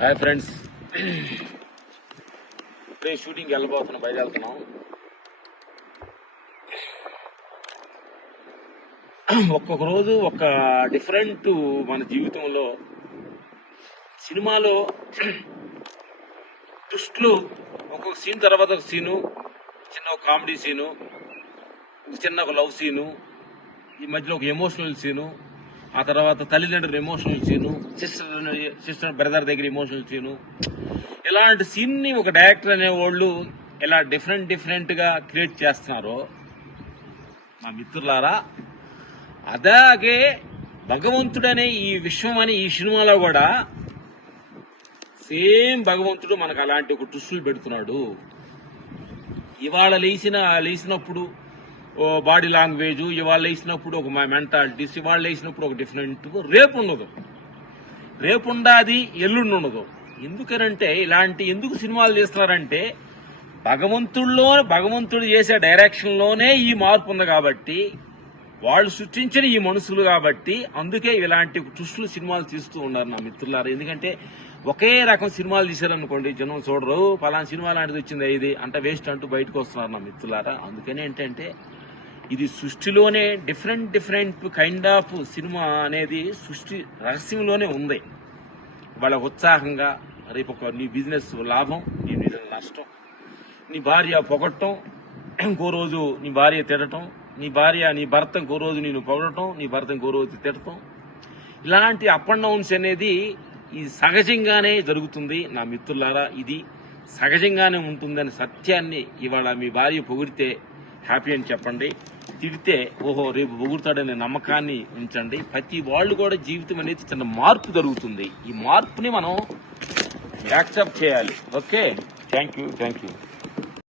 Hi friends, ఇప్పుడే షూటింగ్కి వెళ్ళబోతున్నాం, బయలుదేరుతున్నాం. ఒక్కొక్క రోజు ఒక డిఫరెంట్ మన జీవితంలో. సినిమాలో ట్విస్ట్లు, ఒక్కొక్క సీన్ తర్వాత ఒక సీను, చిన్న ఒక కామెడీ సీను, చిన్న ఒక లవ్ సీను, ఈ మధ్యలో ఒక ఎమోషనల్ సీను, ఆ తర్వాత తల్లిదండ్రుల ఎమోషనల్ సీను, సిస్టర్ బ్రదర్ దగ్గర ఎమోషనల్ సీను. ఇలాంటి సీన్ని ఒక డైరెక్టర్ అనేవాళ్ళు ఎలా డిఫరెంట్ గా క్రియేట్ చేస్తున్నారో మా మిత్రులారా, అలాగే భగవంతుడనే ఈ విశ్వం అనే ఈ సినిమాలో కూడా సేమ్ భగవంతుడు మనకు అలాంటి ఒక ట్విస్టులు పెడుతున్నాడు. ఇవాళ లేచినప్పుడు బాడీ లాంగ్వేజ్, ఇవాళ వేసినప్పుడు ఒక మెంటాలిటీస్, ఇవాళ వేసినప్పుడు ఒక డిఫరెంట్, రేపు ఉండదు, రేపు ఉండాది, ఎల్లుండి ఉండదు. ఎందుకనంటే ఎందుకు సినిమాలు చేస్తున్నారంటే భగవంతుడు చేసే డైరెక్షన్లోనే ఈ మార్పు ఉంది కాబట్టి, వాళ్ళు సృష్టించిన ఈ మనుషులు కాబట్టి, అందుకే ఇలాంటి ట్విస్టులు సినిమాలు తీస్తూ ఉన్నారు నా మిత్రులారా. ఎందుకంటే ఒకే రకం సినిమాలు తీశారనుకోండి, జనం చూడరు, పలానా సినిమా లాంటిది వచ్చింది ఇది అంటే వేస్ట్ అంటూ బయటకు వస్తున్నారు నా మిత్రులారా. అందుకని ఏంటంటే ఇది సృష్టిలోనే డిఫరెంట్ కైండ్ ఆఫ్ సినిమా అనేది సృష్టి రహస్యంలోనే ఉంది. వాళ్ళ ఉత్సాహంగా రేపు నీ బిజినెస్ లాభం, నీ బిజినెస్ నష్టం, నీ భార్య పొగట్టం, ఇంకో రోజు నీ భార్య తిడటం, నీ భర్త ఇంకో రోజు నేను పొగడటం, నీ భర్త ఇంకో రోజు తిడటం, ఇలాంటి అప్ అండ్ డౌన్స్ అనేది ఇది సహజంగానే జరుగుతుంది నా మిత్రులారా. ఇది సహజంగానే ఉంటుందని సత్యాన్ని ఇవాళ మీ భార్య పొగిడితే హ్యాపీ అని చెప్పండి, తిడితే ఓహో రేపు పొగుడుతాడనే నమ్మకాన్ని ఉంచండి. ప్రతి వాళ్ళు కూడా జీవితం అనేది చిన్న మార్పు జరుగుతుంది. ఈ మార్పుని మనం యాక్సెప్ట్ చేయాలి. Okay, thank you.